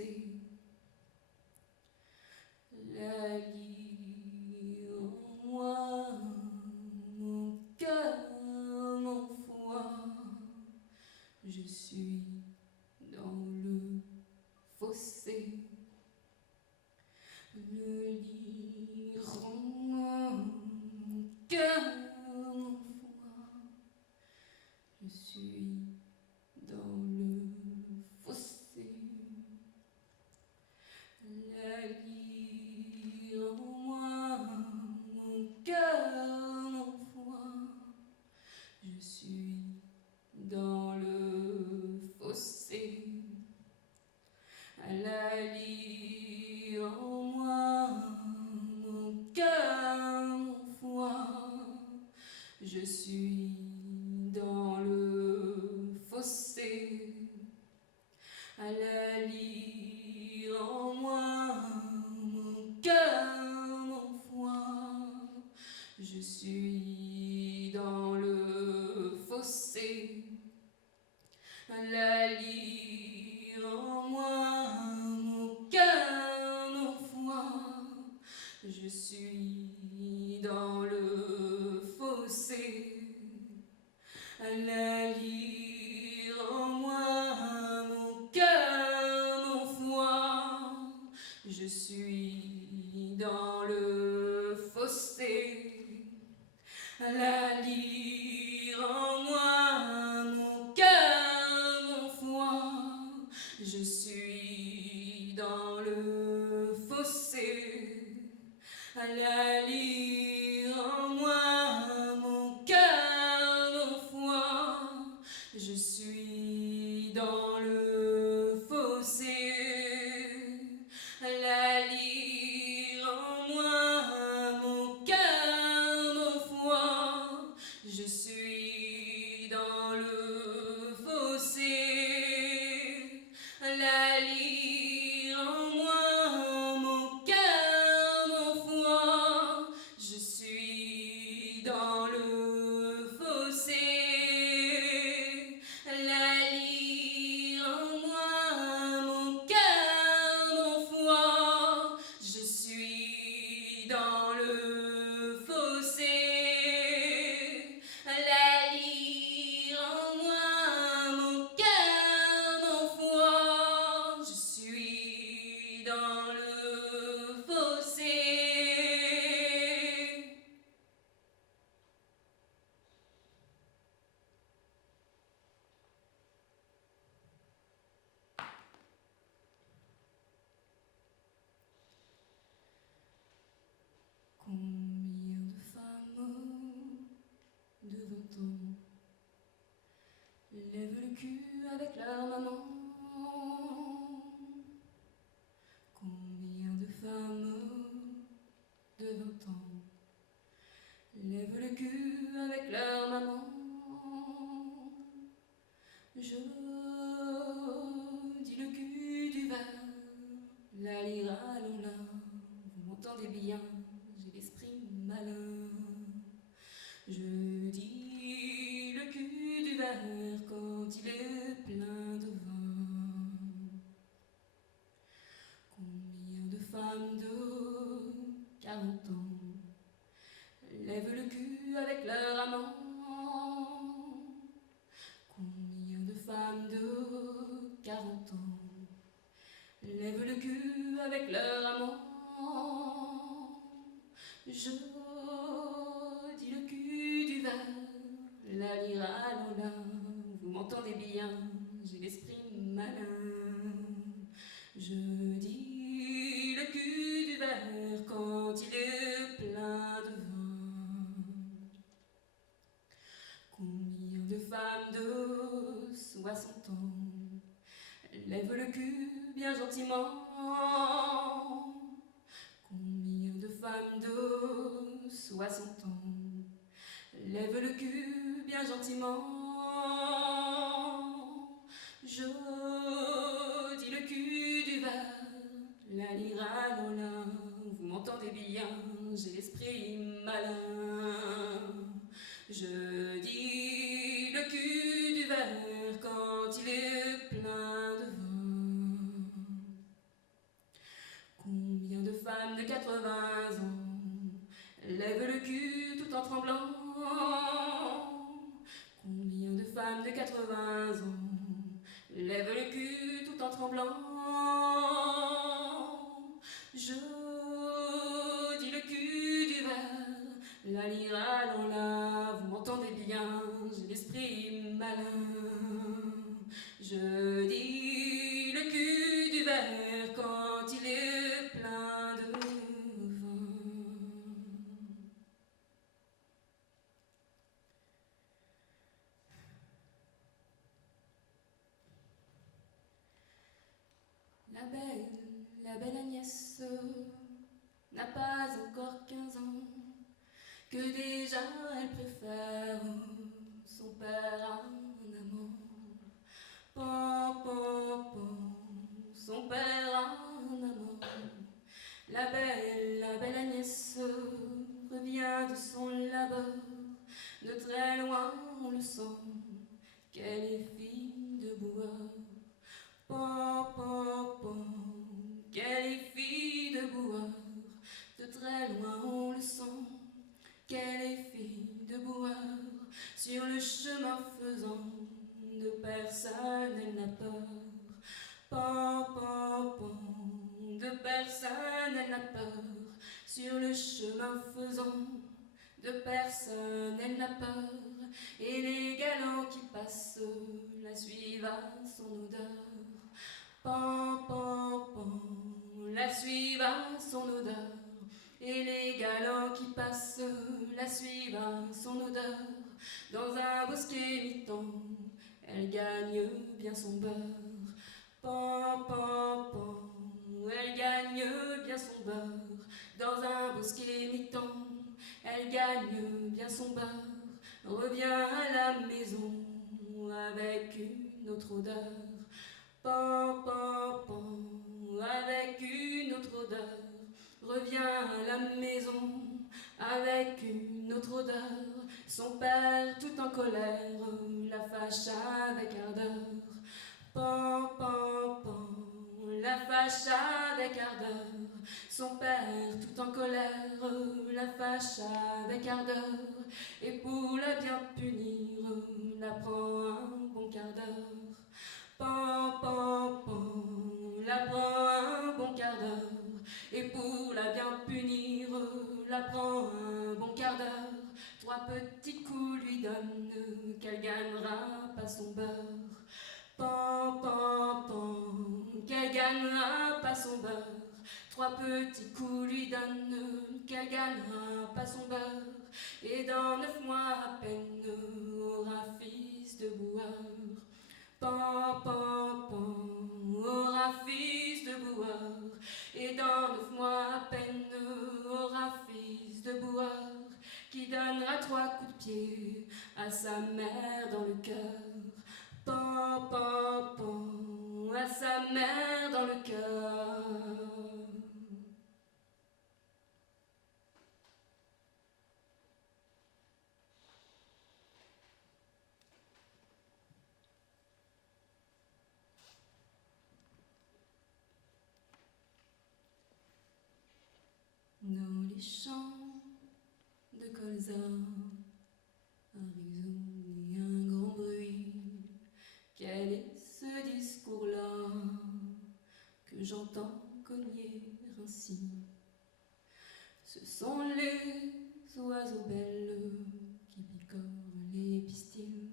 fossé. La vie en moi, mon cœur, mon foie, je suis dans le fossé. Le lit en moi, mon cœur, mon foie, je suis dans le fossé. La lit en moi, mon cœur, mon foie, je suis dans le fossé. La lit en moi, mon cœur, mon foie, je suis dans le fossé. La lit en moi, mon cœur, mon foie, je suis dans le fossé. La lit en moi, mon cœur, mon foie, je suis dans le fossé. La lit en moi, mon cœur, mon foie, je suis dans le fossé. La lit en moi, mon cœur, mon foie, je suis dans le fossé. La lit en moi, mon cœur, mon foie, je suis dans le fossé. La lit en moi, mon cœur, mon foie, je suis dans le fossé. La lit en moi, mon cœur, mon foie, je suis dans le fossé. La lit en moi, mon cœur, mon foie, je suis dans le fossé. La lit en moi, mon cœur, mon foie, je suis dans le fossé. Combien de femmes de 20 ans lèvent le cul avec leur maman? Combien de femmes de 20 ans lèvent le cul avec leur maman? Je dis le cul du verre, la lyra là, vous m'entendez bien, j'ai l'esprit malin. Je dis le cul du verre quand il est plein de vin. Combien de femmes de 40 ans lèvent le cul avec leur amant? Combien de femmes de 40 ans lèvent le cul avec leur amant? Je dis le cul du verre, la lyra là, vous m'entendez bien, j'ai l'esprit malin. Je dis le cul du verre quand il est plein de vin. Combien de femmes de 60 ans lèvent le cul bien gentiment? Combien de femmes de 60 ans lèvent le cul bien gentiment? Je dis le cul du verre, la lyra là, vous m'entendez bien, j'ai l'esprit malin. Je dis le cul du verre quand il est plein de vin. de 80 ans lève le cul tout en tremblant? Combien de femmes de 80 ans lèvent le cul tout en tremblant? Je dis le cul du verre, la lyra dans la, vous m'entendez bien, j'ai l'esprit malin. Je dis le cul du verre quand il est plein de vin. La belle Agnès n'a pas encore 15 ans, que déjà elle préfère son père à un amant. Pom, pom, pom, son père a un amant. La belle Agnès revient de son labeur, de très loin on le sent, qu'elle est fille de boueur. Pom, pom, pom, qu'elle est fille de boueur, de très loin on le sent, qu'elle est fille de boueur. Sur le chemin faisant, de personne elle n'a peur. Pom, pom, pom, de personne elle n'a peur. Sur le chemin faisant, de personne elle n'a peur. Et les galants qui passent la suivent à son odeur. Pom, pom, pom, la suivent à son odeur. Et les galants qui passent la suivent à son odeur. Dans un bosquet mi-temps, elle gagne bien son beurre. Pom, pom, pom, elle gagne bien son beurre. Dans un bosquet mi-temps, elle gagne bien son beurre. Revient à la maison avec une autre odeur. Pom, pom, pom, avec une autre odeur. Revient à la maison avec une autre odeur. Son père tout en colère la fâche avec ardeur. Pom, pom, pom, la fâche avec ardeur. Son père tout en colère la fâche avec ardeur. Et pour la bien punir, la prend un bon quart d'heure. Pom, pom, pom, la prend un bon quart d'heure. Et pour la bien punir, la prend un bon quart d'heure. 3 petits coups lui donne, qu'elle gagnera pas son beurre. Pom, pom, pom, qu'elle gagnera pas son beurre. 3 petits coups lui donne, qu'elle gagnera pas son beurre. Et dans 9 mois à peine, aura fils de boueur. Pom, pom, pom, aura fils de boueur. Et dans 9 mois à peine, aura fils de boueur, qui donnera 3 coups de pied à sa mère dans le cœur. Pom, pom, pom, à sa mère dans le cœur. Dans les champs de colza, un résonne et un grand bruit. Quel est ce discours-là que j'entends cogner ainsi? Ce sont les oiseaux belles qui picorent les pistils,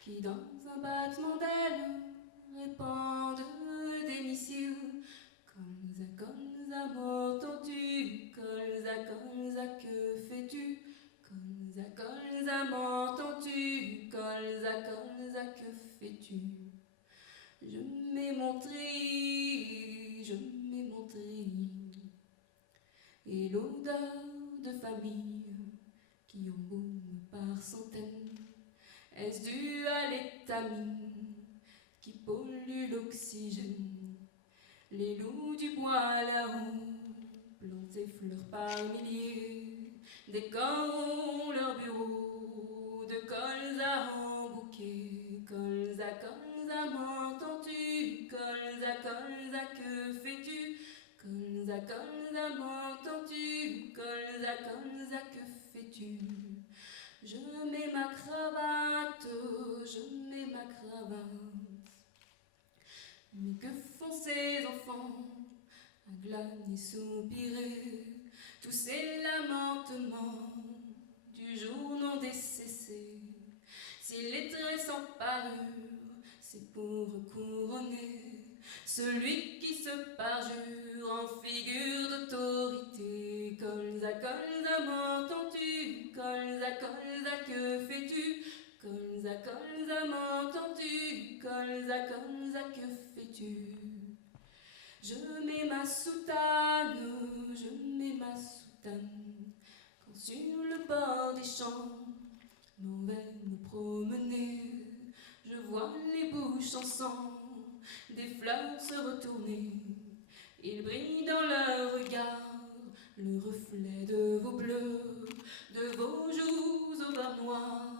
qui dans un battement d'ailes répandent des missiles. Colza, m'entends-tu? Colza, que fais-tu? Colza, m'entends-tu? Colza, que fais-tu? Je mets mon tri, je mets mon tri. Et l'odeur de famille qui embaume par centaines, est-ce dû à l'étamine qui pollue l'oxygène? Les loups du bois là-haut plantent des fleurs par milliers, décorent leur bureau de colza en bouquet. Colza, m'entends-tu? Colza, que fais-tu? Colza, colza, m'entends-tu? Colza, colza, que fais-tu? Je mets ma cravate, je mets ma cravate. Mais que font ces enfants à glaner, soupirer, tous ces lamentements du jour non décessé? S'il est très sans parure, c'est pour couronner celui qui se parjure en figure d'autorité. Colza, colza, m'entends-tu? Colza, colza, que fais-tu? Colza, colza, m'entends-tu? Colza, colza, que fais-tu? Je mets ma soutane, je mets ma soutane, quand sur le bord des champs m'en vais me promener, je vois les bouches en sang des fleurs se retourner. Il brille dans leur regard le reflet de vos bleus, de vos joues au beurre noir.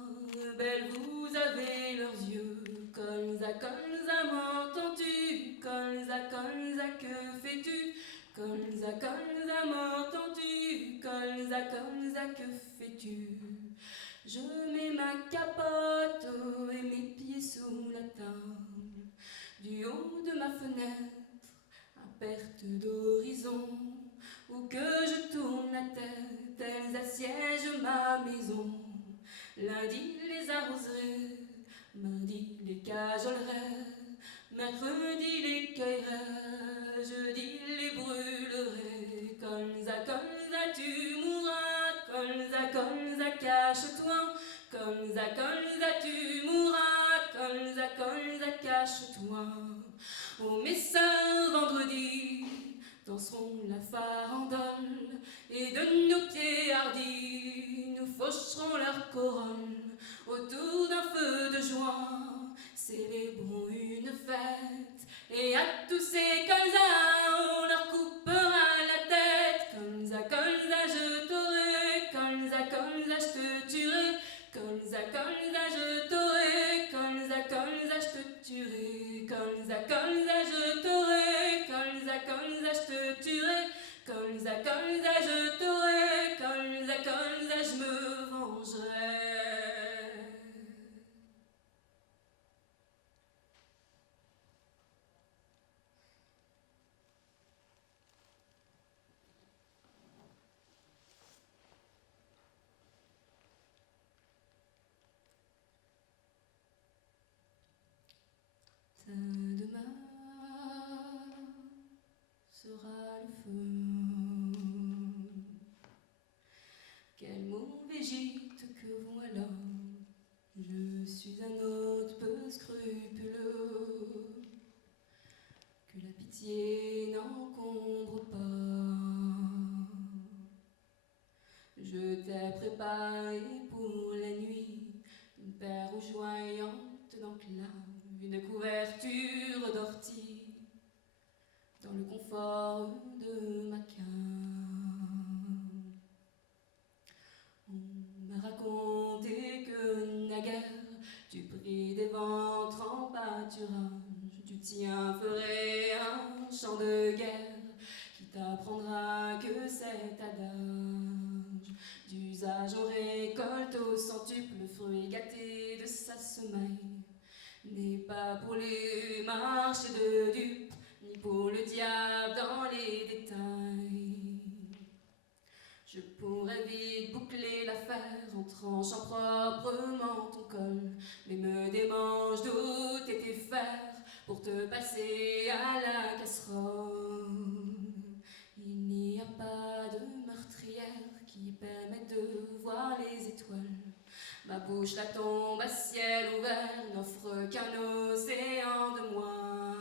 Belles vous avez leurs yeux. Colza, colza, m'entends-tu? Colza, colza, que fais-tu? Colza, colza, m'entends-tu? Colza, colza, que fais-tu? Je mets ma capote et mes pieds sous la table, du haut de ma fenêtre, à perte d'horizon, où que je tourne la tête, elles assiègent ma maison. Lundi les arroserai, mardi les cajolerai, mercredi les cueillerai, jeudi les brûlerai. Colza, colza, tu mourras, colza, colza, cache-toi, colza, colza, tu mourras, colza, colza, cache-toi. Oh mes sœurs, vendredi, danseront la farandole, et de nos pieds hardis, nous faucherons leur couronne, autour d'un feu de joie, célébrons une fête, et à tous ces colzas, on leur coupera la tête. Colza, colza, je t'aurai, colza, colza, je te tuerai, colza, colza, je t'aurai, colza, colza, je te tuerai, colza, colza, je t'aurai, colza, colza, je te tuerai, colza, colza, je t'aurai, colza, colza, je me vengerai. Demain sera le feu. Quel mauvais gîte que voilà, je suis un hôte peu scrupuleux, que la pitié n'encombre pas. Je t'ai préparé pour la nuit une paire rougeoyante d'enclave, une couverture d'ortie, dans le confort de ma cave. On m'a raconté que naguère tu pris des ventres en pâturage, du tien ferais un chant de guerre qui t'apprendra que cet adage d'usage on récolte au centuple le fruit gâté de sa semaille, n'est pas pour les marchés de dupes, ni pour le diable dans les détails. Je pourrais vite boucler l'affaire en tranchant proprement ton col, mais me démange d'où tes fers pour te passer à la casserole. Il n'y a pas de meurtrière qui permette de voir les étoiles. Ma bouche la tombe à ciel ouvert n'offre qu'un océan de moi.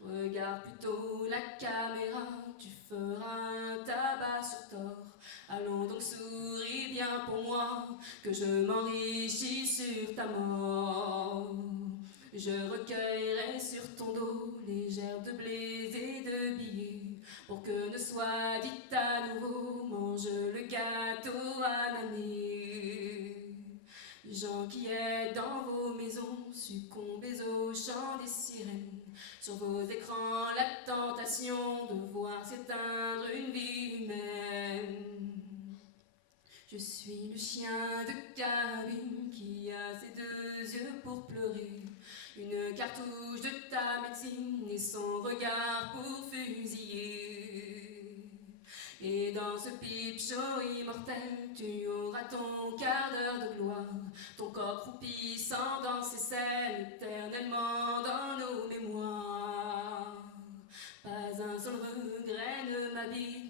Regarde plutôt la caméra, tu feras un tabac sur tort. Allons donc souris bien pour moi, que je m'enrichis sur ta mort. Je recueillerai sur ton dos les gerbes de blé et de billets, pour que ne soit dit à nouveau, mange le gâteau à l'année. Gens qui êtes dans vos maisons, succombez au chant des sirènes, sur vos écrans la tentation de voir ces Je suis le chien de cabine qui a ses deux yeux pour pleurer, une cartouche de ta médecine et son regard pour fusiller. Et dans ce pipe show immortel, tu auras ton quart d'heure de gloire, ton corps croupissant dans ses selles, éternellement dans nos mémoires. Pas un seul regret ne m'habite